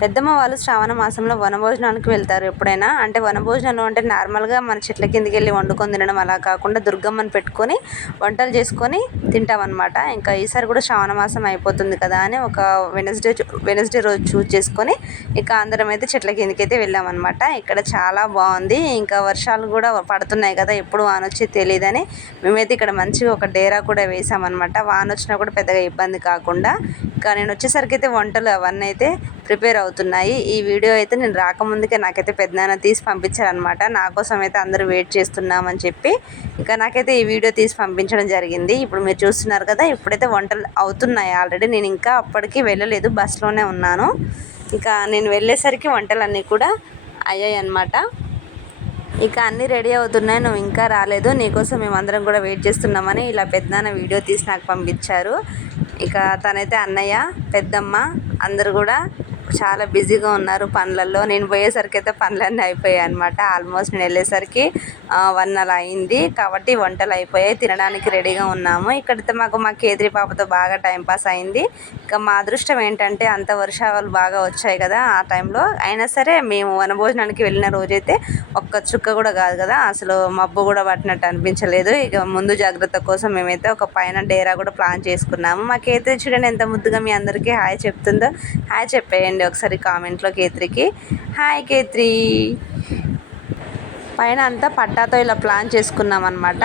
పెద్దమ్మ వాళ్ళు శ్రావణ మాసంలో వనభోజనానికి వెళ్తారు ఎప్పుడైనా. అంటే వనభోజనాలు అంటే నార్మల్గా మన చెట్ల కిందకి వెళ్ళి వండుకొని తినడం అలా కాకుండా దుర్గమ్మని పెట్టుకొని వంటలు చేసుకొని తింటామన్నమాట. ఇంకా ఈసారి కూడా శ్రావణ మాసం అయిపోతుంది కదా అని ఒక వెనస్డే వెనస్డే రోజు చూస్ చేసుకొని ఇక అందరం అయితే చెట్ల కిందకి అయితే వెళ్ళామన్నమాట. ఇక్కడ చాలా బాగుంది. ఇంకా వర్షాలు కూడా పడుతున్నాయి కదా ఎప్పుడు వాన వచ్చి తెలియదని. మేమైతే ఇక్కడ మంచిగా ఒక డేరా కూడా వేసామన్నమాట. వాన వచ్చినా కూడా పెద్దగా ఇబ్బంది కాకుండా. ఇంకా నేను వచ్చేసరికి అయితే వంటలు అవన్నీ అయితే ప్రిపేర్ అవుతున్నాయి. ఈ వీడియో అయితే నేను రాకముందుకే నాకైతే పెద్దనాన్న తీసి పంపించారనమాట నా కోసం అయితే అందరూ వెయిట్ చేస్తున్నామని చెప్పి ఇంకా నాకైతే ఈ వీడియో తీసి పంపించడం జరిగింది. ఇప్పుడు మీరు చూస్తున్నారు కదా ఇప్పుడైతే వంటలు అవుతున్నాయి ఆల్రెడీ. నేను ఇంకా అప్పటికి వెళ్ళలేదు బస్లోనే ఉన్నాను. ఇంకా నేను వెళ్ళేసరికి వంటలన్నీ కూడా అయ్యాయి అన్నమాట ఇక అన్నీ రెడీ అవుతున్నాయి నువ్వు ఇంకా రాలేదు. నీకోసం మేమందరం కూడా వెయిట్ చేస్తున్నామని ఇలా పెద్దనాన్న వీడియో తీసి నాకు పంపించారు. ఇక తనైతే అన్నయ్య పెద్దమ్మ అందరు కూడా చాలా బిజీగా ఉన్నారు పనులలో. నేను పోయేసరికి అయితే పనులన్నీ అయిపోయాయి అనమాట ఆల్మోస్ట్ నేను వెళ్ళేసరికి వన్ అలా అయింది. కాబట్టి వంటలు అయిపోయాయి. తినడానికి రెడీగా ఉన్నాము. ఇక్కడైతే మాకు మా కేద్రి పాపతో బాగా టైంపాస్ అయింది. ఇక మా అదృష్టం ఏంటంటే అంత వర్షాలు బాగా వచ్చాయి కదా ఆ టైంలో అయినా సరే మేము వనభోజనానికి వెళ్ళిన రోజైతే ఒక్క చుక్క కూడా కాదు కదా. అసలు మబ్బు కూడా పట్టినట్టు అనిపించలేదు. ఇక ముందు జాగ్రత్త కోసం మేమైతే ఒక పైన డేరా కూడా ప్లాన్ చేసుకున్నాము. మాకైతే చూడండి ఎంత ముద్దుగా మీ అందరికీ హాయ్ చెప్తుందో. హాయ్ చెప్పేయండి ఒకసారి కామెంట్లో కేత్రికి. హాయ్ కేత్రి. పైన అంతా పట్టాతో ఇలా ప్లాన్ చేసుకున్నాం అనమాట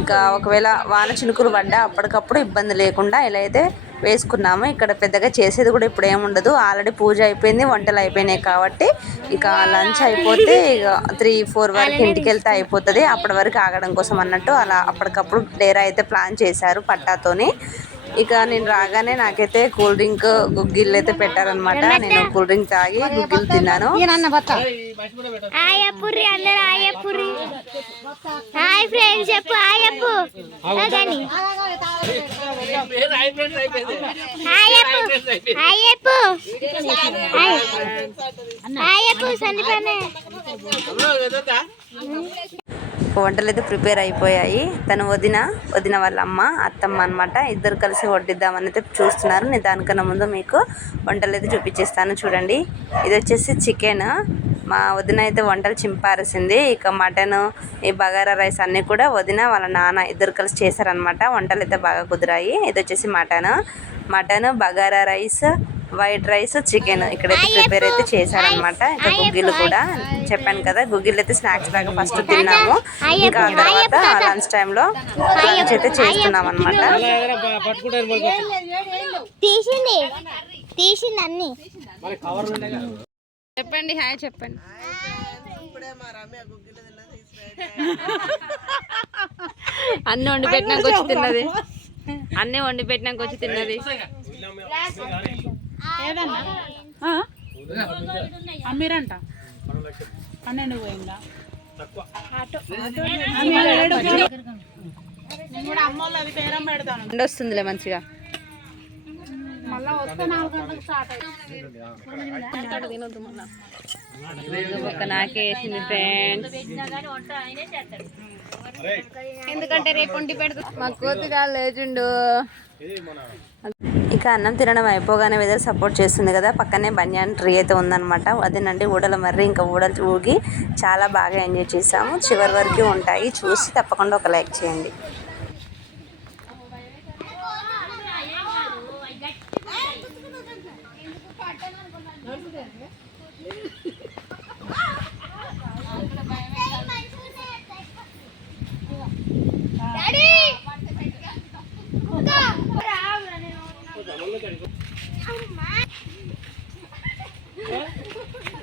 ఇక ఒకవేళ వాన చినుకులు పడ్డా అప్పటికప్పుడు ఇబ్బంది లేకుండా ఇలా అయితే వేసుకున్నాము. ఇక్కడ పెద్దగా చేసేది కూడా ఇప్పుడు ఏముండదు ఆల్రెడీ పూజ అయిపోయింది వంటలు అయిపోయినాయి కాబట్టి ఇక లంచ్ అయిపోతే ఇక త్రీ ఫోర్ వరకు ఇంటికి వెళ్తే అయిపోతుంది. అప్పటి వరకు ఆగడం కోసం అన్నట్టు అలా అప్పటికప్పుడు డేరా అయితే ప్లాన్ చేశారు పట్టాతోని. ఇక నేను రాగానే నాకైతే కూల్ డ్రింక్ గుగ్గిళ్ళు అయితే పెట్టారనమాట నేను కూల్ డ్రింక్ తాగి గుగ్గిళ్ళు తిన్నాను. వంటలు అయితే ప్రిపేర్ అయిపోయాయి. తను వదిన వదిన వాళ్ళ అమ్మ అత్తమ్మ అనమాట ఇద్దరు కలిసి వడ్డిద్దామని అయితే చూస్తున్నారు. నేను దానికన్నా ముందు మీకు వంటలు అయితే చూపించేస్తాను. చూడండి. ఇది వచ్చేసి చికెన్. మా వదిన అయితే వంటలు చింపారేసింది. ఇక మటన్ ఈ బగారా రైస్ అన్నీ కూడా వదిన వాళ్ళ నాన్న ఇద్దరు కలిసి చేశారనమాట వంటలు అయితే బాగా కుదిరాయి. ఇది వచ్చేసి mutton. Mutton bagara rice white rice chicken ఇక్కడైతే ప్రిపేర్ అయితే చేశారనమాట ఇంకా గుగ్గిలు కూడా చెప్పాను కదా గుగ్గిలు అయితే స్నాక్స్ లాగా ఫస్ట్ తిన్నాము ఇంకా తర్వాత లంచ్ టైంలో లంచ్ అయితే చేస్తున్నాం అనమాట తీసింది తీసింది అన్ని చెప్పండి హాయ్ చెప్పండి అన్ని వండి పెట్టినాక వచ్చి తిన్నది అన్నీ వండి పెట్టినాక వచ్చి తిన్నది అమ్మిరంట పన్నెండు పోయిందా? వస్తుందిలే మంచిగా. ఒక నాకే వేసింది ఫ్రెండ్స్ ఎందుకంటే రేపు వండి పెడతా మా కోతిగా లేచుండు ఇక అన్నం తినడం అయిపోగానే వెదర్ సపోర్ట్ చేస్తుంది కదా. పక్కనే బన్యాన్ ట్రీ అయితే ఉందన్నమాట. అదేనండి ఊడల మర్రి ఇంకా ఊడలు ఊగి చాలా బాగా ఎంజాయ్ చేసాము చివరి వరకు ఉంటాయి. చూసి తప్పకుండా ఒక లైక్ చేయండి.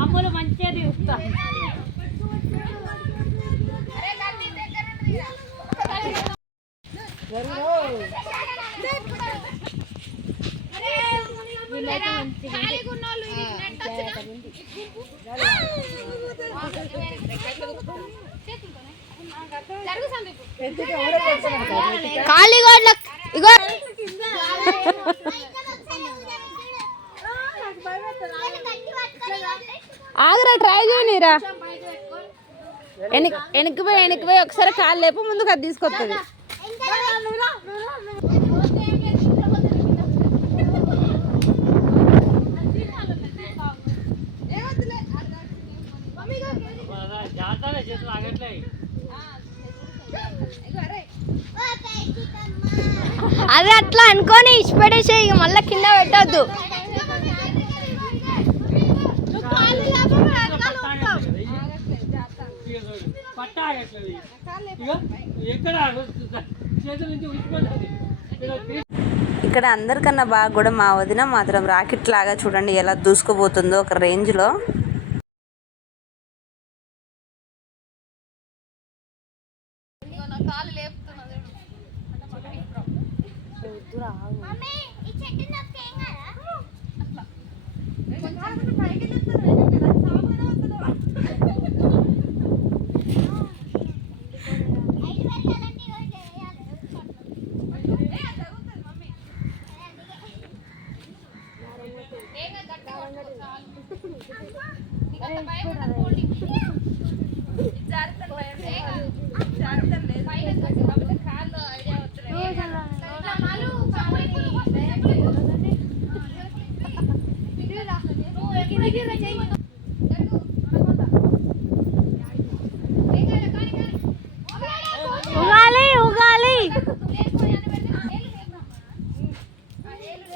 అమ్ములు మంచిగా తీస్తా బరువు ఖాళీ గోడ్ల ఇగో. ఆగరా ట్రై చేయనిరా. వెనక్కి పోయి వెనక్కి పోయి ఒకసారి కాలు లేపు ముందుకు అది తీసుకొస్తుంది అట్లా ఇచ్చిపెట్టేసే ఇక మళ్ళీ కింద పెట్టద్దు. ఇక్కడ అందరికన్నా బాగా కూడా మా వదిన మాత్రం రాకెట్ లాగా చూడండి ఎలా దూసుకుపోతుందో ఒక రేంజ్లో.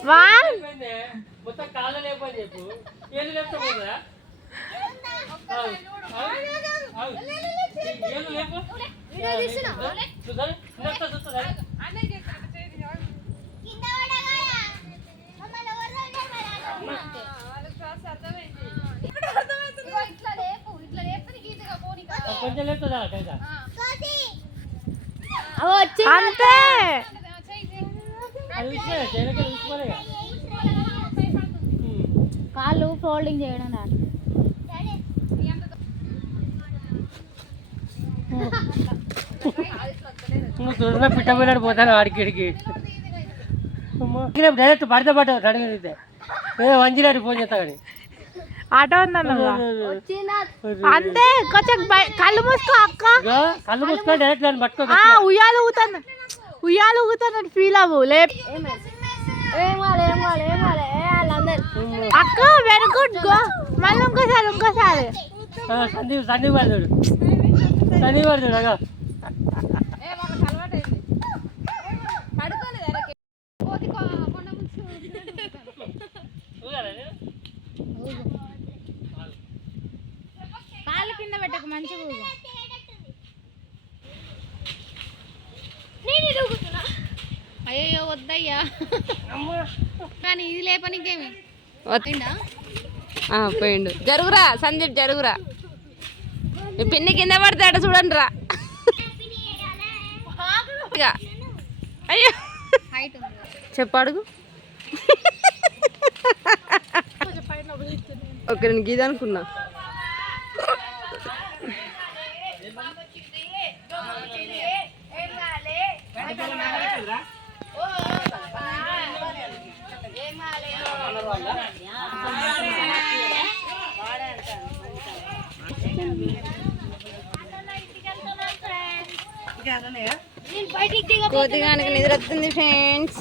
వన్ మొత్తం కాళ్ళు లేపని చెప్పు. ఏళ్ళు లేపుతా కొంచెం లేపుతుందా కైతా అంతే. కాళ్ళు ఫోల్డింగ్ చేయడం రాదు. నువ్వు చూసిన పిట్ట పోయినాడు పోతాను ఆడికిడికి డైరెక్ట్ పడితే పట్ట అయితే. ఏ వంజినాడు ఫోన్ చేస్తా కానీ. ఆటో ఉందన్న అంతే కొంచెం కళ్ళు మూసుకో అక్క. కళ్ళు మూసుకొని డైరెక్ట్ దాన్ని పట్టుకో ఆ, ఉయ్యాలు ఊగుతాను. ఉయ్యాలు ఊగుతాను ఫీల్ అవ్వు. లే. అక్క వెనుకుంటుకో మళ్ళీ ఇంకోసారి ఇంకోసారి. ఆ, సందీప్ సందీప్ సందీప్ వాడు చూడు అగో. ఊగాలా నేను? కాళ్ళు ఊగు. అయ్యో వద్దయ్యా. కానీ ఇది లేపనికేమి ఆ, పోయిండు. జరుగురా సందీప్ జరుగురా. పిన్ని కింద పడతాడు చూడండి రా ఇక. అయ్యో. హైట్ ఉంది. చెప్పు అడుగు. ఓకే నేను గీది కోతిగానికి నిద్ర వస్తుంది ఫ్రెండ్స్